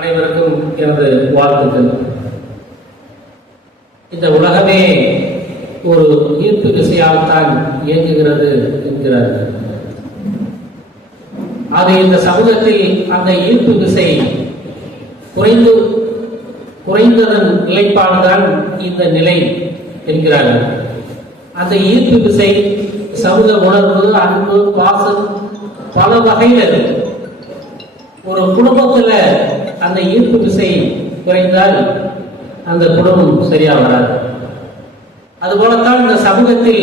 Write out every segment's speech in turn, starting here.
அனைவருக்கும் எனது வாழ்த்துக்கள். இந்த உலகமே ஒரு ஈர்ப்பு விசையால் தான் இயங்குகிறது என்கிறார்கள். அது இந்த சமூகத்தில் அந்த ஈர்ப்பு விசை குறைந்து குறைந்ததன் நிலைப்பாடுதான் இந்த நிலை என்கிறார்கள். அந்த ஈர்ப்பு விசை சமூக உணர்வு அன்பு பாசம் பல வகையில் ஒரு குடும்பத்துல அந்த ஈர்ப்பு விசை குறைந்தால் அந்த குடும்பம் சரியா வராது. அதுபோலத்தான் இந்த சமூகத்தில்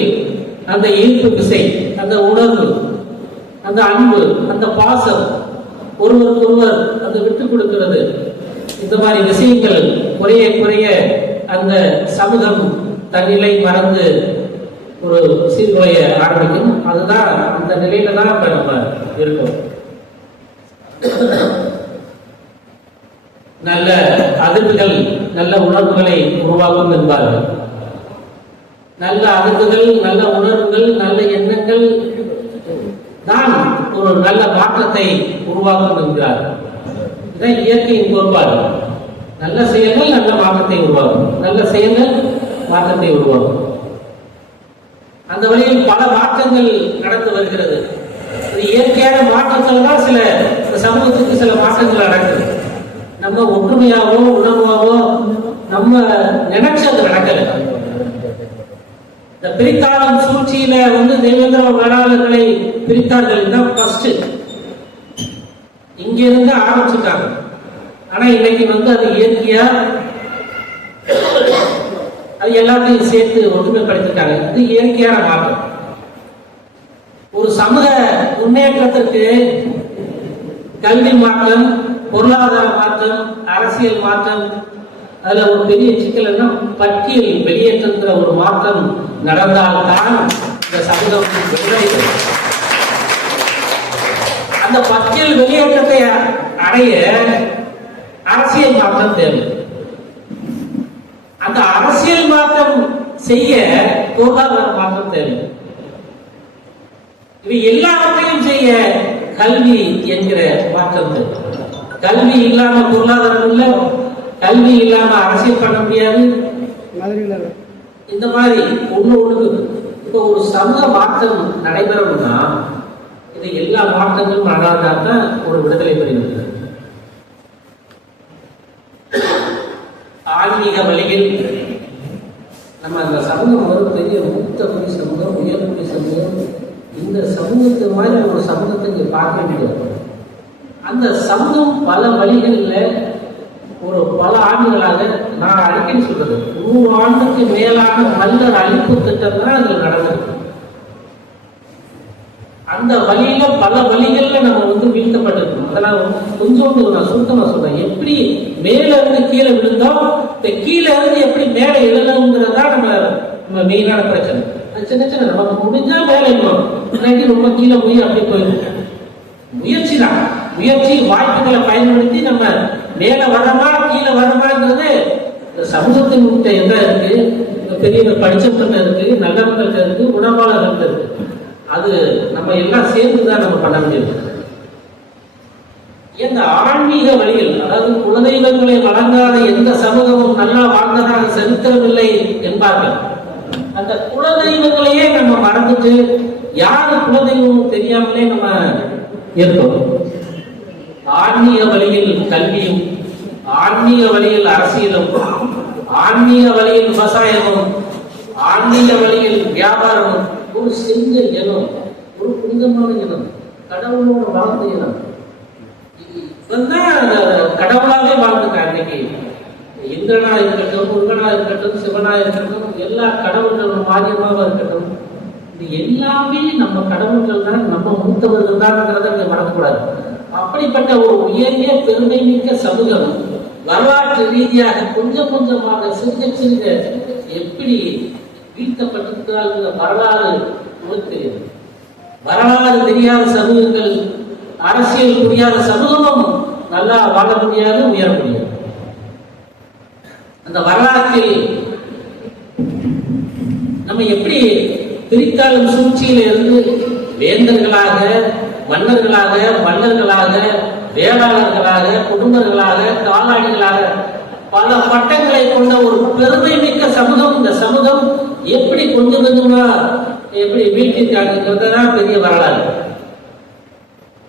அந்த ஈர்ப்பு விசை அந்த உணர்வு அந்த அன்பு அந்த பாசம் ஒருவருக்கு ஒருவர் அந்த விட்டு கொடுக்கிறது. இந்த மாதிரி விஷயங்கள் குறைய குறைய அந்த சமூகம் தன்னிலை மறந்து ஒரு சீர்குலைய ஆரம்பிக்கும். அதுதான் அந்த நிலையில தான் இப்ப நம்ம இருக்கோம். நல்ல அதிர்வுகள் நல்ல உணர்வுகளை உருவாக்கும் என்பார்கள். நல்ல அதிர்வுகள் நல்ல உணர்வுகள் நல்ல எண்ணங்கள் தான் ஒரு நல்ல மாற்றத்தை உருவாக்கும் என்கிறார். இதான் இயற்கையின் கோட்பாடு. நல்ல செயல்கள் நல்ல மாற்றத்தை உருவாகும் நல்ல செயல்கள் மாற்றத்தை உருவாகும் அந்த வழியில் பல மாற்றங்கள் நடந்து வருகிறது. இயற்கையான மாற்றங்கள் தான் சில சமூகத்துக்கு சில மாற்றங்கள் நடக்குது. நம்ம ஒற்றுமையாவோ உணர்வாவோ நம்ம நினைச்சது நடக்கல. இந்த பிரித்தாளம் சூழ்ச்சியில வந்து தேவேந்திர வேளாளர்களை பிரித்தார்கள். தான் ஃபர்ஸ்ட் இங்க இருந்து ஆரம்பிச்சுட்டாங்க. ஆனா இன்னைக்கு வந்து அது இயற்கையா அது எல்லாத்தையும் சேர்த்து ஒற்றுமைப்படுத்திட்டாங்க. இது இயற்கையான மாற்றம். ஒரு சமூக முன்னேற்றத்திற்கு கல்வி மாற்றம் பொருளாதார மாற்றம் அரசியல் மாற்றம் அதுல ஒரு பெரிய சிக்கல் என்ன பட்டியல் வெளியேற்றங்கிற ஒரு மாற்றம் நடந்தால்தான் இந்த சமூகம் அந்த பட்டியல் வெளியேற்றத்தை அடைய அரசியல் மாற்றம் தேவை. அந்த அரசியல் மாற்றம் செய்ய பொருளாதார மாற்றம் தேவை. இவை எல்லாவற்றையும் செய்ய கல்வி என்கிற மாற்றம் தேவை. கல்வி இல்லாம பொருளாதாரம் இல்லை. கல்வி இல்லாம அரசியல் பண்ண முடியாது. இந்த மாதிரி ஒண்ணு ஒண்ணுக்கு இப்போ ஒரு சமூக மாற்றம் நடைபெறணும்னா இது எல்லா மாற்றங்களும் நடந்தாதான் ஒரு விடுதலை பெறுகிறது ஆன்மீக வழியில் நம்ம அந்த சமூகம் ஒரு பெரிய மூத்த குடி சமூகம் உயர்குடி சமூகம். இந்த சமூகத்து மாதிரி ஒரு சமூகத்தை பார்க்க முடியாது அந்த சமூகம் பல வழிகளில் ஒரு பல ஆண்டுகளாக நான் அடிக்கடி சொல்றது. நூறு ஆண்டுக்கு மேலான நல்ல அழிப்பு திட்டம் தான் அதில் நடந்தது. அந்த வழியில பல வழிகள்ல நம்ம வந்து வீழ்த்தப்பட்டிருக்கோம். அதெல்லாம் கொஞ்சோண்டு நான் சுத்தமா சொல்றேன். எப்படி மேல இருந்து கீழே விழுந்தோம் இந்த கீழே இருந்து எப்படி மேலே எழணுங்கிறதா நம்ம நம்ம மெயினான பிரச்சனை. சின்ன சின்ன நமக்கு முடிஞ்சா மேலே இருக்கணும் ரொம்ப கீழே போய் அப்படி போயிடும். முயற்சி தான். முயற்சி வாய்ப்புகளை பயன்படுத்தி நம்ம மேல வரமா கீழே வரமாங்கிறது சமூகத்தின் கிட்ட எங்க இருக்கு. பெரியவர் படிச்சவங்கள்ட்ட இருக்கு நல்லவங்கள்ட்ட இருக்கு உணவாளர்கள்ட்ட இருக்கு. அது நம்ம எல்லாம் சேர்ந்து தான் நம்ம பண்ண முடியும். இந்த ஆன்மீக வழியில் அதாவது குலதெய்வங்களை வழங்காத எந்த சமூகமும் நல்லா வாழ்ந்ததாக சரித்திரமில்லை என்பார்கள். அந்த குலதெய்வங்களையே நம்ம மறந்துட்டு யாரு குலதெய்வம் தெரியாமலே நம்ம இருக்கோம் ஆன்மீக வழியில் கல்வியும் ஆன்மீக வழியில் அரசியலும் ஆன்மீக வழியில் விவசாயமும் ஆன்மீக வழியில் வியாபாரமும் ஒரு செஞ்ச இனம் ஒரு புனிதமான இனம் கடவுளோட வாழ்ந்த இனம் இவன்தான் அந்த கடவுளாவே வாழ்ந்துட்டான் இன்னைக்கு இந்திரனா இருக்கட்டும் முருகனா இருக்கட்டும் சிவனா இருக்கட்டும் எல்லா கடவுள்களும் மாரியமாக இருக்கட்டும் இது எல்லாமே நம்ம கடவுள்கள் தான் நம்ம மூத்தவர்கள் தான் நீங்க மறக்கக்கூடாது. அப்படிப்பட்ட ஒரு உயரிய பெருமை மிக்க சமூகம் வரலாற்று ரீதியாக கொஞ்சம் கொஞ்சமாக சிறுக சிறுக எப்படி வீழ்த்தப்பட்டிருக்கிறார்கள் வரலாறு நமக்கு தெரியும். வரலாறு தெரியாத சமூகங்கள் அரசியல் புரியாத சமூகமும் நல்லா வாழ முடியாது உயர முடியாது. அந்த வரலாற்றில் நம்ம எப்படி பிரித்தாளும் சூழ்ச்சியில இருந்து வேந்தர்களாக மன்னர்களாக மன்னர்களாக வேளாளர்களாக குடும்பங்களாக காலாடிகளாக பல பட்டங்களை கொண்ட ஒரு பெருமை மிக்க சமூகம் இந்த சமூகம். எப்படி கொஞ்சம் கொஞ்சமா எப்படி வீட்டிற்காக தான் பெரிய வரலாறு.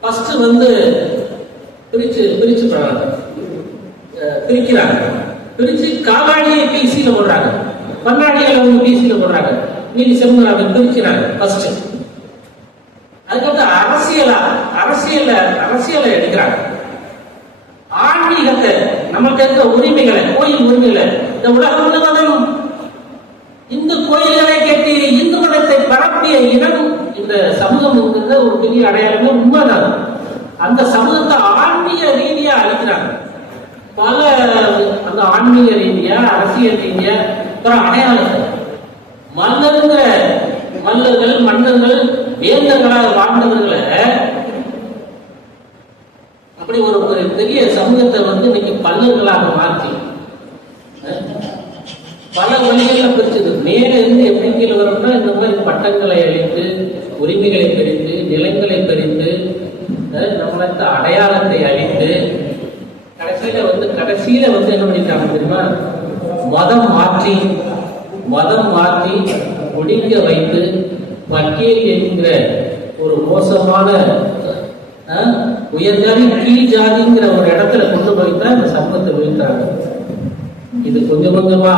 ஃபர்ஸ்ட் வந்து பிரிச்சு பிரிச்சு பண்றாங்க பிரிக்கிறாங்க. பிரிச்சு காலாடியை பிசியில போடுறாங்க. பன்னாடிகளை வந்து பிசியில போடுறாங்க. நீங்க செம்முறாங்க பிரிக்கிறாங்க. ஃபர்ஸ்ட் அதுக்கப்புறம் அரசியலா அரசியல அரசியலை எடுக்கிறாங்க. ஆன்மீகத்தை நமக்கு இருக்க உரிமைகளை கோயில் உரிமைகளை இந்த உலகம் முழுவதும் இந்து கோயில்களை கட்டி இந்து மதத்தை பரப்பிய இடம் இந்த சமூகம் என்கிறது ஒரு பெரிய அடையாளமே உண்மைதான். அந்த சமூகத்தை ஆன்மீக ரீதியா அழிக்கிறாங்க. பல அந்த ஆன்மீக ரீதியா அரசியல் ரீதியா அப்புறம் அடையாளம் மன்னருங்கிற மன்னர்கள் மன்னர்கள் வேந்தர்களாக வாழ்ந்தவர்களை அப்படி ஒரு பெரிய சமூகத்தை வந்து இன்னைக்கு பல்லர்களாக மாற்றி அஹ், பல வழிகளில் பிரிச்சது மேல இருந்து எப்படி கீழே வரும்னா இந்த மாதிரி பட்டங்களை அழித்து உரிமைகளை பிரித்து நிலங்களை பிரித்து அஹ், நம்மளுக்கு அடையாளத்தை அழித்து கடைசியில வந்து கடைசியில வந்து என்ன பண்ணிட்டாங்க தெரியுமா? மதம் மாற்றி மதம் மாற்றி ஒடுங்க வைத்து பக்கேல் என்கிற ஒரு மோசமான உயர்ஜாதி கீழ் ஜாதிங்கிற ஒரு இடத்துல கொண்டு போய் தான் இந்த சமூகத்தை வீழ்த்தாங்க இது கொஞ்சம் கொஞ்சமா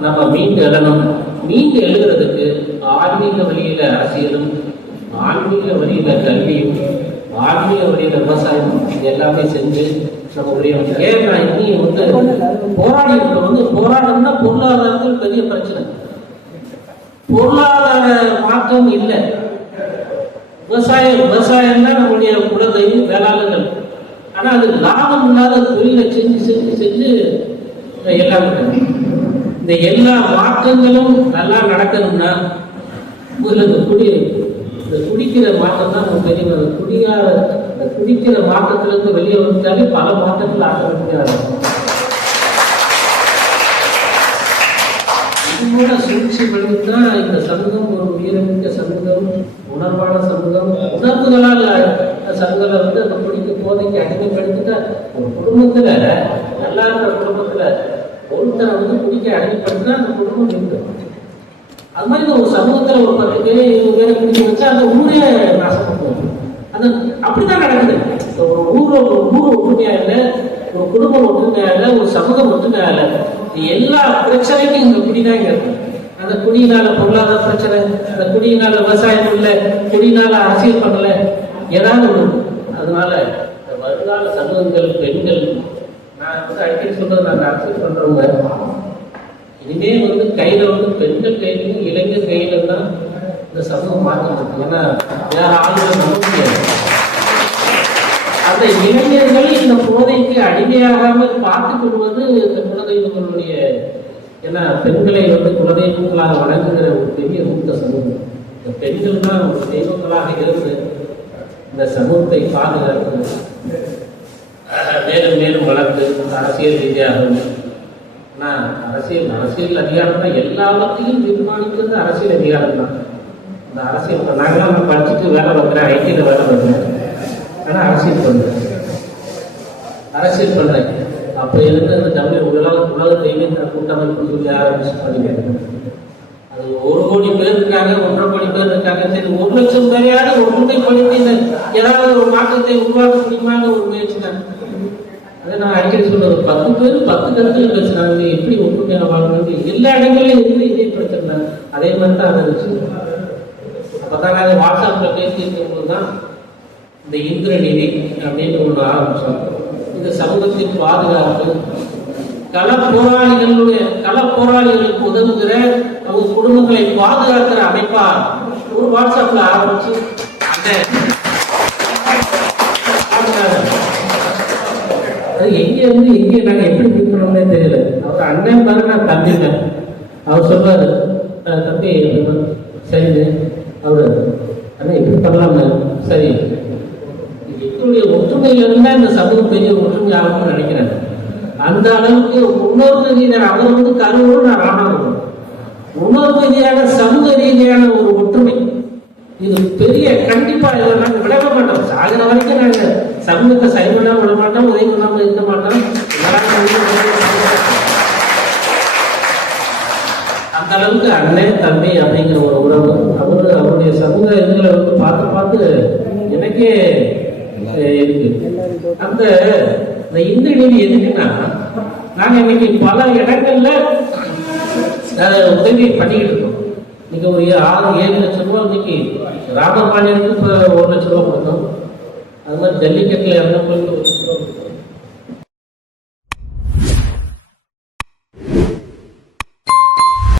நம்ம மீண்டு எழணும். மீண்டு எழுதுறதுக்கு ஆன்மீக வழியில அரசியலும் ஆன்மீக வழியில கல்வியும் ஆன்மீக வழியில விவசாயம் இது எல்லாமே செஞ்சு நம்ம முடியும் இன்னும் வந்து போராடி இருக்க வந்து போராடணும்னா பொருளாதாரத்தில் பெரிய பிரச்சனை. பொருளாதார மாற்றம் இல்லை. விவசாயம் விவசாயம் தான் நம்மளுடைய குலதெய்வம் வேளாளர்கள் ஆனால் அது லாபம் இல்லாத தொழிலை செஞ்சு செஞ்சு செஞ்சு எல்லாம் இந்த எல்லா மாற்றங்களும் நல்லா நடக்கணும்னா முதல்ல இந்த குடி இந்த குடிக்கிற மாற்றம் தான் நமக்கு தெரியும் அந்த குடியார குடிக்கிற மாற்றத்திலிருந்து வெளியே வந்துட்டாலே பல மாற்றங்கள் ஆக இருக்கும். சமூக சூழ்ச்சி தான் இந்த சமூகம் ஒரு உயிரமிக்க சமூகம் உணர்வான சமூகம் உணர்வுகளால் சமூகங்களை வந்து அந்த பிடிக்க போதைக்கு அடிமைப்படுத்திட்டா ஒரு குடும்பத்துல நல்லா இருக்கிற குடும்பத்துல ஒருத்தரை வந்து குடிக்க அடிமைப்படுத்தினா அந்த குடும்பம் இருக்கு அது மாதிரி ஒரு சமூகத்துல ஒரு பத்து பேர் இருபது பேரை குடிக்க வச்சா அந்த ஊரே நாசம் பண்ணுவோம் அந்த அப்படிதான் நடக்குது. ஒரு ஊர் ஒரு ஊர் ஒற்றுமையா இல்லை ஒரு குடும்பம் ஒற்றுமையா இல்லை ஒரு சமூகம் ஒற்றுமையா இல்லை எல்லா பிரச்சனைக்கும் இந்த குடிதான் இருக்கும் அந்த குடியினால பொருளாதார பிரச்சனை அந்த குடியினால விவசாயம் இல்லை குடியினால அரசியல் பண்ணல ஏதாவது ஒண்ணு அதனால வருங்கால சமூகங்கள் பெண்கள் நான் வந்து அடிக்கடி சொல்றது நாங்கள் அரசியல் பண்றவங்க. இனிமே வந்து கையில வந்து பெண்கள் கையிலும் இளைஞர் கையில தான் இந்த சமூகம் மாற்ற முடியும் ஏன்னா வேற ஆளுநர் நம்ப முடியாது. அந்த இளைஞர்கள் இந்த போதைக்கு அடிமையாகாமல் பார்த்துக் கொள்வது குலதெய்வங்களுடைய ஏன்னா பெண்களை வந்து குலதெய்வங்களாக வழங்குகிற ஒரு பெரிய மூத்த சமூகம். இந்த பெண்கள் தான் ஒரு தெய்வங்களாக இருந்து இந்த சமூகத்தை பாதுகாத்து மேலும் மேலும் வளர்ந்து அரசியல் ரீதியாகவும் ஆனால் அரசியல் அரசியல் அதிகாரம் தான் எல்லாத்தையும் தீர்மானிக்கிறது அரசியல் அதிகாரம் தான். அந்த அரசியல் நாங்களாம் படிச்சுட்டு வேலை பார்க்குறேன் ஐடியில் வேலை பார்க்குறேன். ஆனால் அரசியல் பண்ணுறாங்க அரசியல் பண்ணுறாங்க அப்போ இருந்து அந்த தமிழ் உலக உலகத்தையுமே இந்த கூட்டமைப்பு சொல்லி ஆரம்பிச்சு அது ஒரு கோடி பேர் இருக்காங்க ஒன்றரை கோடி பேர் இருக்காங்க. சரி ஒரு லட்சம் பேரையாவது ஒற்றுமைப்படுத்தி இந்த ஏதாவது ஒரு மாற்றத்தை உருவாக்க முடியுமான்னு ஒரு முயற்சி தான். அதை நான் அடிக்கடி சொல்றது பத்து பேர் பத்து கருத்துல பேசுறாங்க. எப்படி ஒற்றுமையாக வாழ்றது? எல்லா இடங்களையும் இருந்து இதே பிரச்சனை அதே மாதிரி தான் இருந்துச்சு அப்பதான் நாங்கள் வாட்ஸ்அப்ல பேசிட்டு இருக்கும்போது தான் இந்த இந்திரநிதி அப்படின்னு ஒன்று ஆரம்பிச்சோம். இந்த சமூகத்தின் பாதுகாப்பு கள போராளிகளுடைய கள போராளிகளுக்கு உதவுகிற அவங்க குடும்பங்களை பாதுகாக்கிற அமைப்பா ஒரு வாட்ஸ்அப்ல ஆரம்பிச்சு அந்த எங்க இருந்து எங்க நாங்க எப்படி மீட் தெரியல. அவர் அண்ணன் பாரு நான் தம்பிங்க. அவர் சொல்றாரு தம்பி சரிங்க அவரு இருந்தா பெரிய ஒற்றுமை ஆகும்னு நினைக்கிறேன். அந்த அளவுக்கு உணர்வு ரீதியான அவர் வந்து கருவூர் நான் ராமநாதபுரம் உணர்வு ரீதியான சமூக ரீதியான ஒரு ஒற்றுமை. இது பெரிய கண்டிப்பா இதை நாங்கள் விளக்க மாட்டோம். சாகிற வரைக்கும் நாங்க சமூகத்தை சரி விட மாட்டோம் உதவி பண்ணாம இருக்க மாட்டோம் எல்லாரும் உதவி பண்ணாம அந்த அளவுக்கு அண்ணன் தம்பி அப்படிங்கிற ஒரு உறவு அவரு அவருடைய சமூக இதுகளை வந்து பார்த்து பார்த்து எனக்கே அஹ், இருக்கு அந்த இந்த கேள்வி எதுக்குன்னா நாங்க இன்னைக்கு பல இடங்கள்ல நாங்கள் உதவி பண்ணிக்கிட்டு இருக்கோம். இன்னைக்கு ஒரு ஆறு ஏழு லட்சம் ரூபாய் இன்னைக்கு ராமபாண்டியனுக்கு இப்போ ஒரு லட்சம் ரூபா கொடுத்தோம். அது மாதிரி ஜல்லிக்கட்டில் இறந்த போய்